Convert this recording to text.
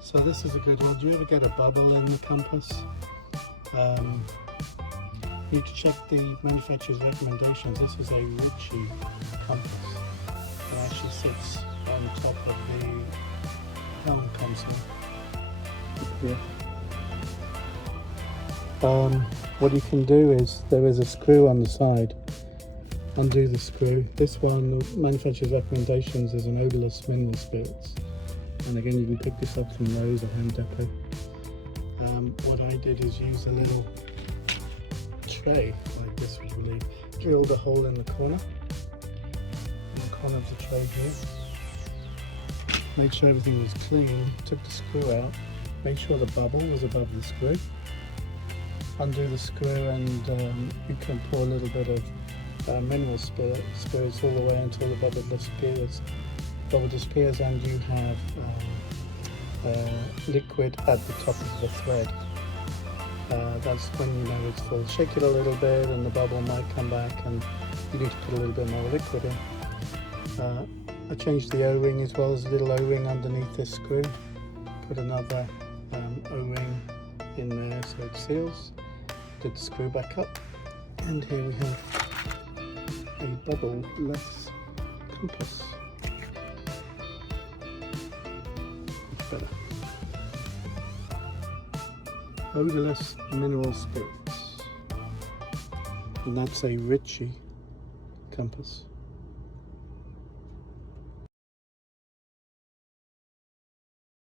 So this is a good one. Do you ever get a bubble in the compass? You can check the manufacturer's recommendations. This is a Ritchie compass. It actually sits on top of the helm console here. What you can do is, there is a screw on the side. Undo the screw. This one, the manufacturer's recommendations, is an odorless mineral spirits. And again, you can pick this up from Lowe's or Home Depot. What I did is use a little tray like this, which really drilled a hole in the corner of the tray here. Make sure everything was clean. Took the screw out. Make sure the bubble was above the screw. Undo the screw, and you can pour a little bit of mineral spirits all the way until the bubble disappears. And you have liquid at the top of the thread. That's when you know it's full. Shake it a little bit and the bubble might come back, and you need to put a little bit more liquid in. I changed the O-ring as well. As a little O-ring underneath this screw. Put another O-ring in there so it seals. Did the screw back up, and here we have a bubble-less compass. Better. Odorless mineral spirits, and that's a Ritchie compass.